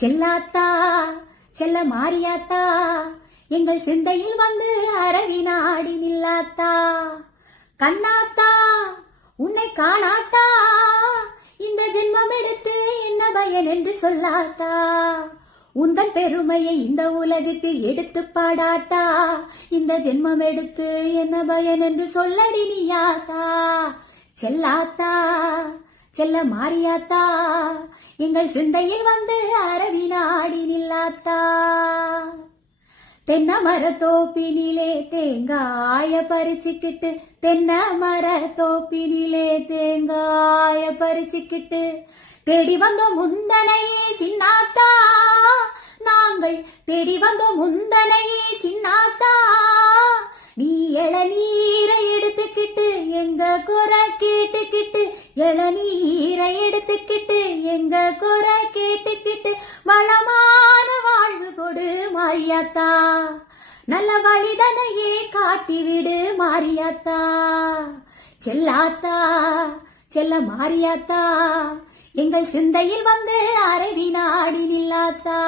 செல்லாத்தா செல்ல மாரியாத்தா எங்கள் சிந்தையில் வந்து அரவினாடி நில்லாத்தா. கண்ணாத்தா உன்னை காணாத்தா இந்த ஜென்மம் எடுத்து என்ன பயன் என்று சொல்லாத்தா. உந்தன் பெருமையை இந்த உலகுக்கு எடுத்து பாடாத்தா இந்த ஜென்மம் எடுத்து என்ன பயன் என்று சொல்லடி நீயாத்தா. செல்லாத்தா செல்ல மாரியாத்தா எங்கள் சிந்தையில் வந்து அரவினாடி நில்லாத்தா. தென்னை மர தோப்பினிலே தேங்காய பறிச்சுக்கிட்டு தென்னை மர தோப்பினிலே தேங்காய பறிச்சுக்கிட்டு தேடி வந்தோம் முந்தனையே சின்னாத்தா. நாங்கள் தேடி வந்தோம் முந்தனையே சின்னாத்தா. நீ இளநீரை எடுத்துக்கிட்டு எங்க குறை கேட்டுக்கிட்டு இளநீரை எடுத்துக்கிட்டு எங்க குறை கேட்டுக்கிட்டு வளமான வாழ்வு கொடு மாரியாத்தா. நல்ல வழிதனையே காட்டிவிடு மாரியாத்தா. செல்லாத்தா செல்ல மாரியாத்தா எங்கள் சிந்தையில் வந்து அரவினாடி நில்லாத்தா.